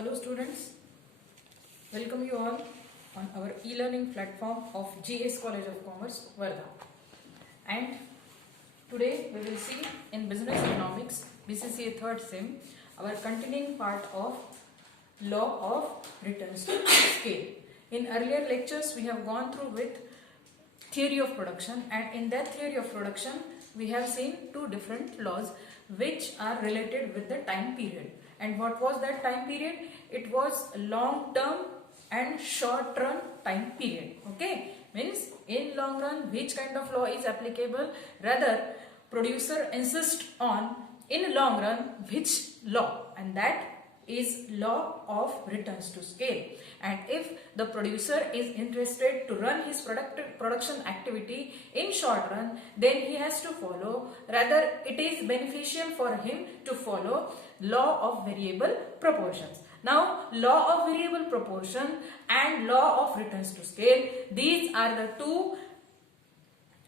Hello students, welcome you all on our e-learning platform of GS College of Commerce, Wardha. And today we will see in Business Economics, BCCA 3rd Sem, our continuing part of Law of Returns to Scale. In earlier lectures we have gone through with theory of production, and in that theory of production we have seen two different laws which are related with the time period. And what was that time period? It was long term and short run time period. Okay, means in long run which kind of law is applicable, rather producer insists on in long run which law, and that is law of returns to scale. And if the producer is interested to run his production activity in short run, then he has to follow, rather it is beneficial for him to follow law of variable proportions. Now law of variable proportion and law of returns to scale, these are the two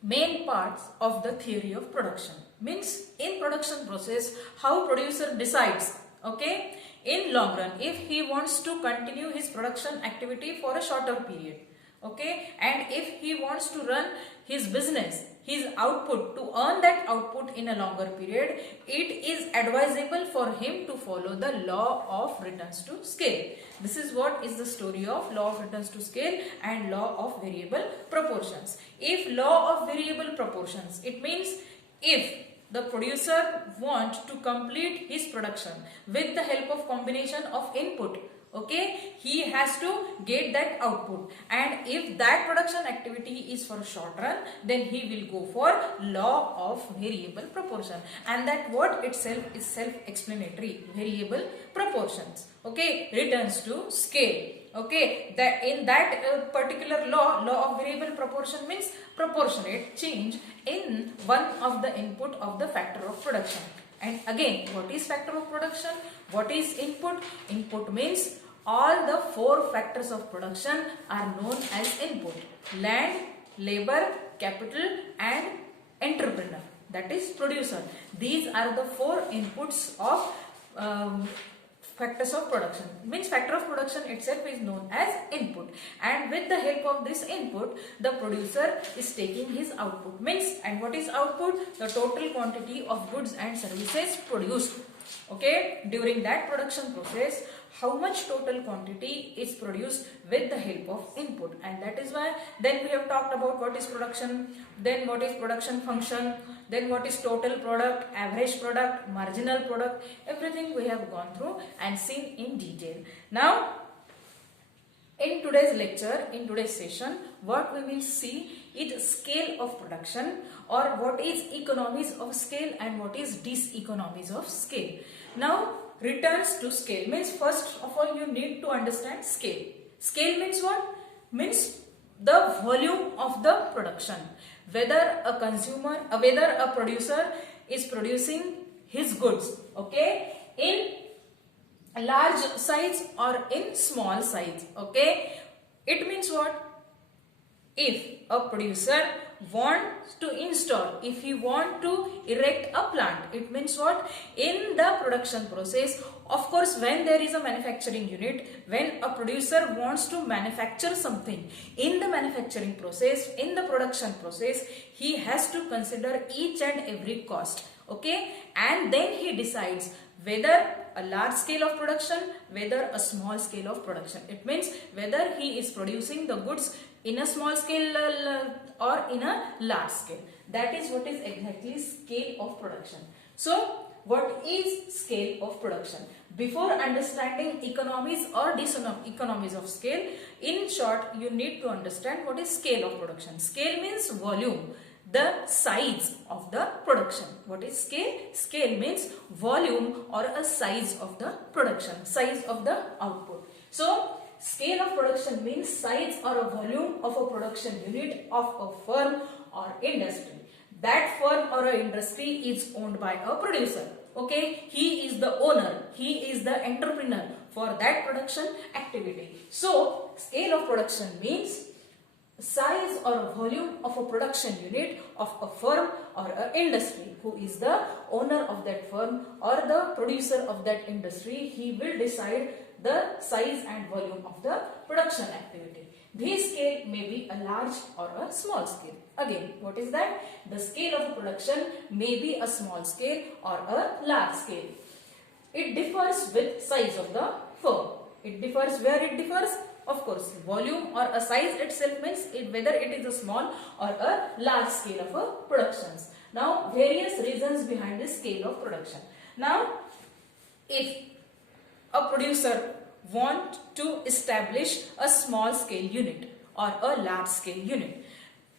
main parts of the theory of production. Means in production process how producer decides, okay, in long run if he wants to continue his production activity for a shorter period, okay, and if he wants to run his business, his output, to earn that output in a longer period, it is advisable for him to follow the law of returns to scale. This is what is the story of law of returns to scale and law of variable proportions. If law of variable proportions, it means if the producer wants to complete his production with the help of combination of input, okay, he has to get that output, and if that production activity is for a short run, then he will go for law of variable proportion, and that word itself is self-explanatory, variable proportions, okay, returns to scale. Okay, that in that particular law of variable proportion means proportionate change in one of the input of the factor of production. And again, what is factor of production? What is input? Input means all the four factors of production are known as input: land, labor, capital and entrepreneur, that is producer. These are the four inputs of factors of production. Means factor of production itself is known as input, and with the help of this input the producer is taking his output. Means, and what is output? The total quantity of goods and services produced, okay, during that production process, how much total quantity is produced with the help of input. And that is why then we have talked about what is production, then what is production function, then what is total product, average product, marginal product, everything we have gone through and seen in detail. Now in today's lecture, in today's session, what we will see is scale of production, or what is economies of scale and what is diseconomies of scale. Now returns to scale means, first of all you need to understand scale. Scale means what? Means the volume of the production. Whether a consumer, whether a producer is producing his goods, okay, in large size or in small size, okay. It means what? If a producer wants to install, if he want to erect a plant, it means what? In the production process, of course when there is a manufacturing unit, when a producer wants to manufacture something, in the manufacturing process, in the production process, he has to consider each and every cost, okay, and then he decides whether a large scale of production, whether a small scale of production. It means whether he is producing the goods in a small scale or in a large scale. That is what is exactly scale of production. So what is scale of production? Before understanding economies or diseconomies of scale, in short you need to understand what is scale of production. Scale means volume, the size of the production. What is scale? Scale means volume or a size of the production, size of the output. So scale of production means size or a volume of a production unit of a firm or industry. That firm or a industry is owned by a producer, okay, he is the owner, he is the entrepreneur for that production activity. So scale of production means size or volume of a production unit of a firm or an industry. Who is the owner of that firm or the producer of that industry, he will decide the size and volume of the production activity. This scale may be a large or a small scale. Again, what is that? The scale of production may be a small scale or a large scale. It differs with size of the firm. It differs where it differs. Of course, volume or a size itself means whether it is a small or a large scale of a productions. Now, various reasons behind this scale of production. Now, if a producer wants to establish a small scale unit or a large scale unit,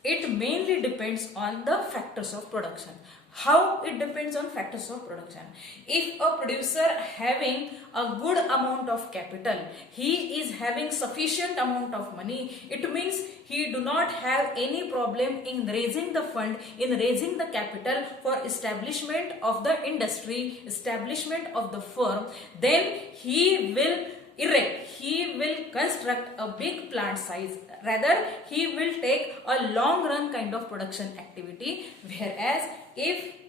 it mainly depends on the factors of production. How it depends on factors of production? If a producer having a good amount of capital, he is having sufficient amount of money, it means he do not have any problem in raising the fund, in raising the capital for establishment of the industry, establishment of the firm, then he will construct a big plant size. Rather, he will take a long run kind of production activity. Whereas if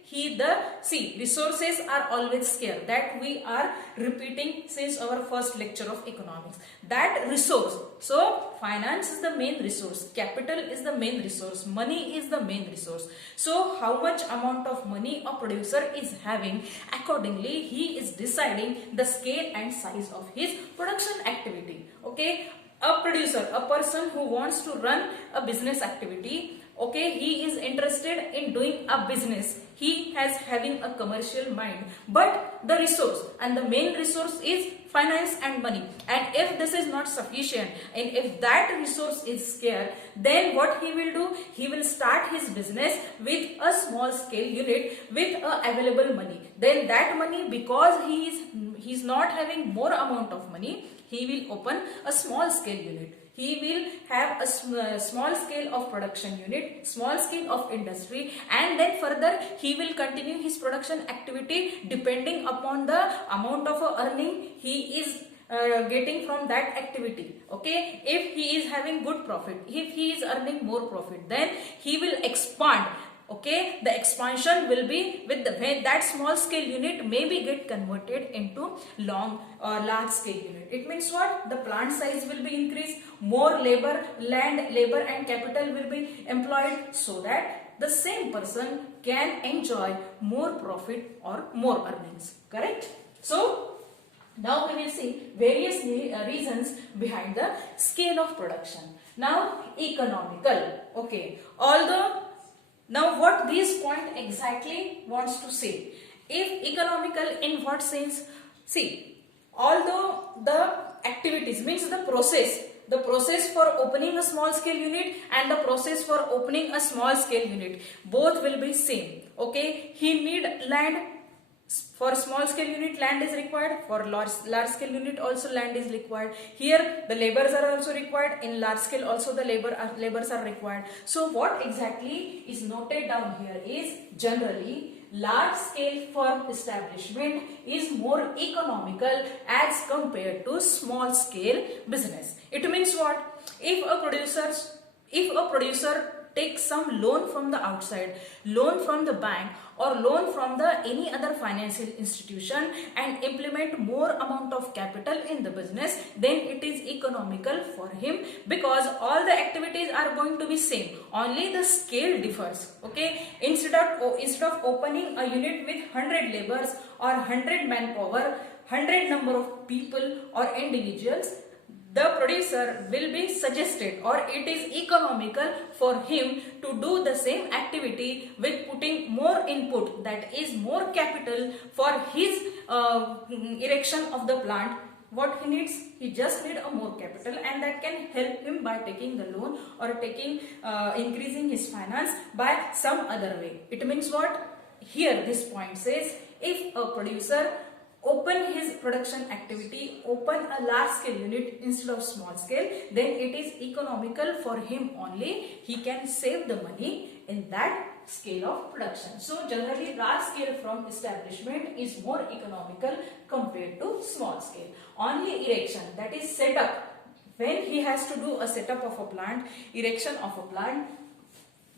resources are always scarce, that we are repeating since our first lecture of economics. That resource, so finance is the main resource, capital is the main resource, money is the main resource. So how much amount of money a producer is having, accordingly he is deciding the scale and size of his production activity. Okay, a producer, a person who wants to run a business activity, okay, he is interested in doing a business, he has having a commercial mind, but the resource and the main resource is finance and money, and if this is not sufficient and if that resource is scarce, then what he will do, he will start his business with a small scale unit with available money. Then that money, because he is not having more amount of money, he will open a small scale unit. He will have a small scale of production unit, small scale of industry, and then further he will continue his production activity depending upon the amount of earning he is getting from that activity. Okay, if he is having good profit, if he is earning more profit, then he will expand. Okay, the expansion will be with when that small scale unit maybe get converted into long or large scale unit. It means what? The plant size will be increased, more labor, labor and capital will be employed, so that the same person can enjoy more profit or more earnings. Correct? So now we will see various reasons behind the scale of production. Now, economical. Okay, although now what this point exactly wants to say? If economical, in what sense? See, although the activities means the process for opening a small scale unit and the process for opening a small scale unit, both will be same. Okay, he need land. For small scale unit land is required, for large scale unit also land is required. Here the labors are also required, in large scale also the labors are required. So what exactly is noted down here is generally large scale firm establishment is more economical as compared to small scale business. It means what? If a producer take some loan from the outside, loan from the bank or loan from the any other financial institution and implement more amount of capital in the business, then it is economical for him, because all the activities are going to be same, only the scale differs. Okay, instead of opening a unit with 100 laborers or 100 manpower, 100 number of people or individuals, the producer will be suggested, or it is economical for him to do the same activity with putting more input, that is more capital for his erection of the plant. What he needs? He just need a more capital, and that can help him by taking the loan or taking increasing his finance by some other way. It means what? Here this point says, if a producer open his production activity, open a large scale unit instead of small scale, then it is economical for him only. He can save the money in that scale of production. So generally large scale firm establishment is more economical compared to small scale. Only erection, that is setup, when he has to do a setup of a plant, erection of a plant,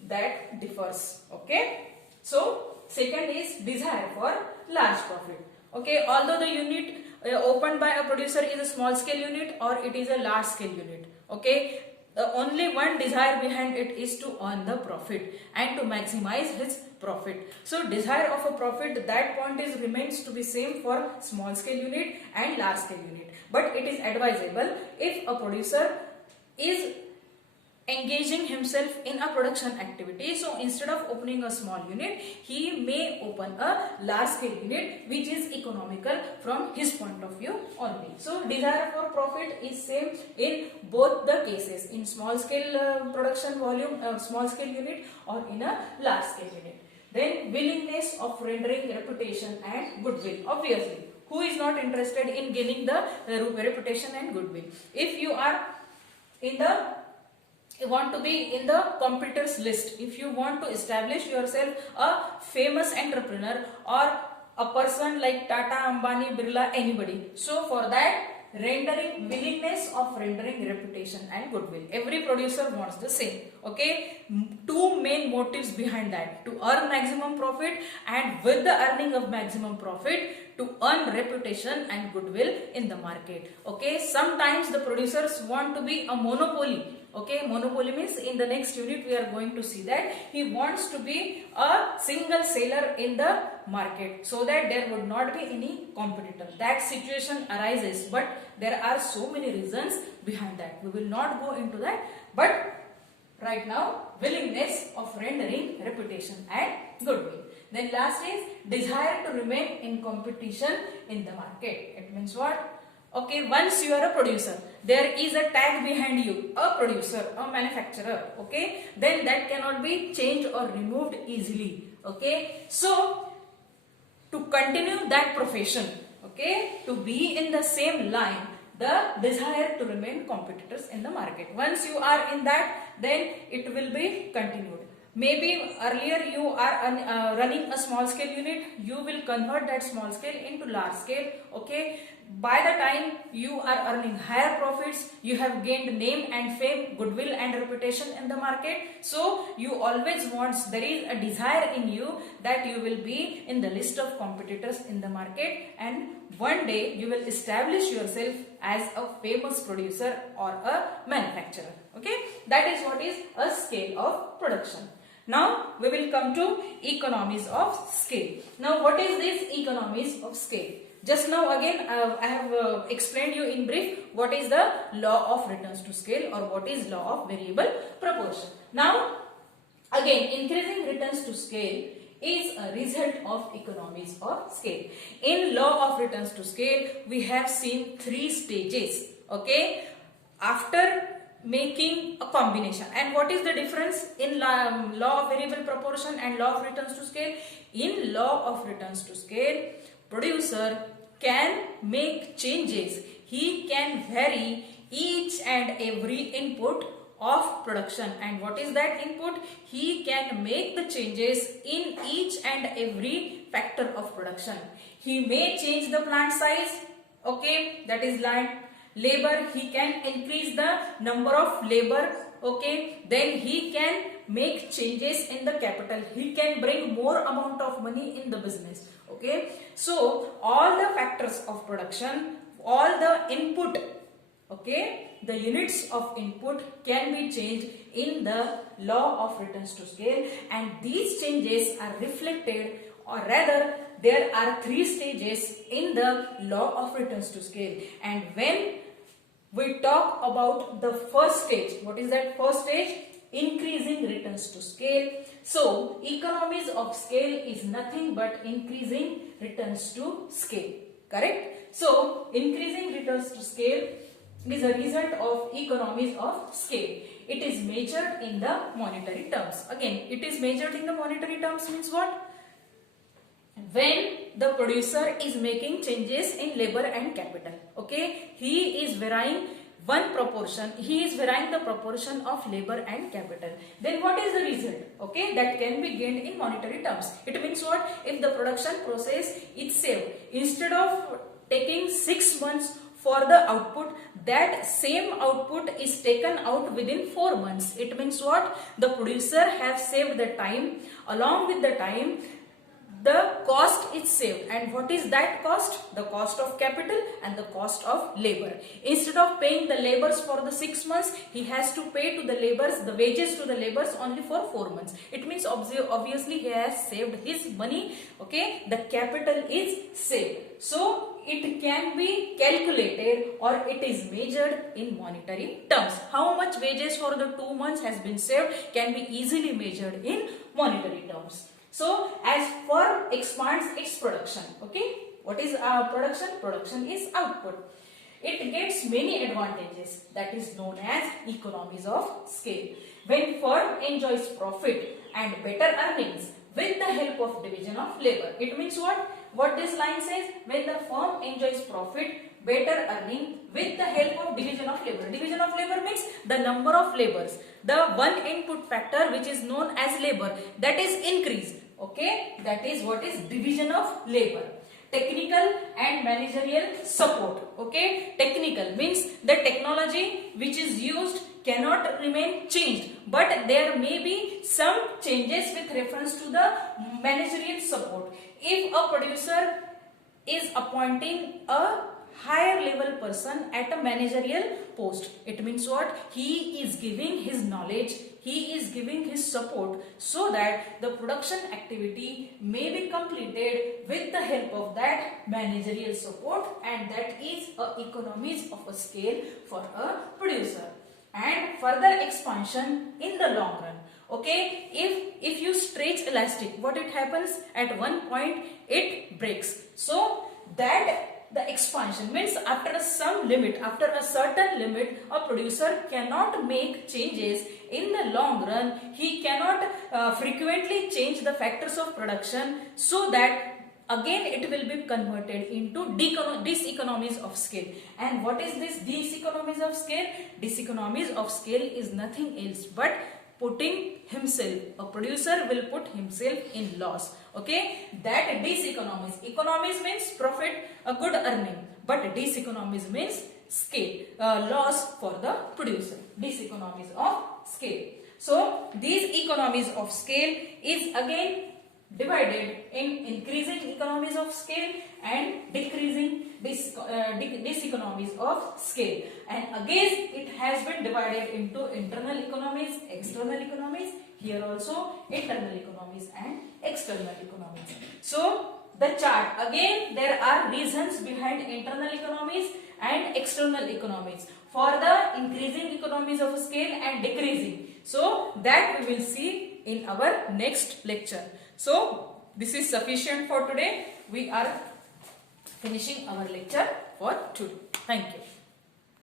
that differs. Okay, so second is desire for large profit. Okay, although the unit opened by a producer is a small scale unit or it is a large scale unit. Okay, only one desire behind it is to earn the profit and to maximize his profit. So desire of a profit, that point is remains to be same for small scale unit and large scale unit, but it is advisable if a producer is engaging himself in a production activity, so instead of opening a small unit, he may open a large scale unit which is economical from his point of view only. So desire for profit is same in both the cases, in small scale production volume, small scale unit, or in a large scale unit. Then willingness of rendering reputation and goodwill. Obviously, who is not interested in gaining the reputation and goodwill? If you are in the you want to be in the competitors list, if you want to establish yourself a famous entrepreneur or a person like Tata, Ambani, Birla, anybody, so for that, willingness of rendering reputation and goodwill, every producer wants the same. Okay, two main motives behind that: to earn maximum profit, and with the earning of maximum profit, to earn reputation and goodwill in the market. Okay, sometimes the producers want to be a monopoly. Okay, monopoly means in the next unit we are going to see that he wants to be a single seller in the market so that there would not be any competitor. That situation arises, but there are so many reasons behind that. We will not go into that, but right now, willingness of rendering reputation and goodwill. Then last is desire to remain in competition in the market. It means what? Okay, once you are a producer, there is a tag behind you, a producer, a manufacturer. Okay, then that cannot be changed or removed easily. Okay, so to continue that profession, okay, to be in the same line, the desire to remain competitors in the market. Once you are in that, then it will be continued. Maybe earlier you are running a small scale unit, you will convert that small scale into large scale. Okay, by the time you are earning higher profits, you have gained name and fame, goodwill and reputation in the market. So you always want, there is a desire in you that you will be in the list of competitors in the market, and one day you will establish yourself as a famous producer or a manufacturer. Okay, that is what is a scale of production. Now we will come to economies of scale. Now what is this economies of scale? Just now again I have explained you in brief what is the law of returns to scale or what is law of variable proportion. Now again, increasing returns to scale is a result of economies of scale. In law of returns to scale, we have seen three stages. Okay, after making a combination. And what is the difference in law of variable proportion and law of returns to scale? In law of returns to scale, producer can make changes. He can vary each and every input of production. And what is that input? He can make the changes in each and every factor of production. He may change the plant size. Okay, that is land. Labor, he can increase the number of labor. Okay, then he can make changes in the capital. He can bring more amount of money in the business. Okay, so all the factors of production, all the input, okay, the units of input can be changed in the law of returns to scale, and these changes are reflected, or rather there are three stages in the law of returns to scale. And when we talk about the first stage, what is that first stage? Increasing returns to scale. So economies of scale is nothing but increasing returns to scale, correct? So increasing returns to scale is a result of economies of scale. It is measured in the monetary terms. Again, it is measured in the monetary terms means what? When the producer is making changes in labor and capital, okay, he is varying one proportion, he is varying the proportion of labor and capital. Then what is the result? Okay, that can be gained in monetary terms. It means what? If the production process is saved, instead of taking 6 months for the output, that same output is taken out within 4 months. It means what? The producer has saved the time. Along with the time, the cost is saved. And what is that cost? The cost of capital and the cost of labor. Instead of paying the laborers for the 6 months, he has to pay to the laborers the wages to the laborers only for 4 months. It means obviously he has saved his money. Okay, the capital is saved. So it can be calculated or it is measured in monetary terms. How much wages for the 2 months has been saved can be easily measured in monetary terms. So as firm expands its production, okay, what is production? Production is output. It gets many advantages, that is known as economies of scale. When firm enjoys profit and better earnings with the help of division of labor. It means what? What this line says, when the firm enjoys profit, better earning with the help of division of labor. Division of labor means the number of laborers. The one input factor which is known as labor, that is increased. Okay, that is what is division of labor. Technical and managerial support. Okay, technical means the technology which is used cannot remain changed, but there may be some changes with reference to the managerial support. If a producer is appointing a higher level person at a managerial post, it means what? He is giving his knowledge, he is giving his support so that the production activity may be completed with the help of that managerial support, and that is economies of a scale for a producer. And further expansion in the long run. Okay, if you stretch elastic, what it happens? At one point it breaks. So that the expansion means after some limit, after a certain limit, a producer cannot make changes in the long run. He cannot frequently change the factors of production, so that again it will be converted into diseconomies of scale. And what is this diseconomies of scale? Diseconomies of scale is nothing else but putting himself, a producer will put himself in loss. Okay, that diseconomies. Economies means profit, a good earning, but diseconomies means scale, loss for the producer. Diseconomies of scale. So these economies of scale is again divided in increasing economies of scale and decreasing diseconomies of scale. And again it has been divided into internal economies, external economies, here also internal economies and external economies. So the chart, again there are reasons behind internal economies and external economies for the increasing economies of scale and decreasing. So that we will see in our next lecture. So this is sufficient for today. We are finishing our lecture for today. Thank you.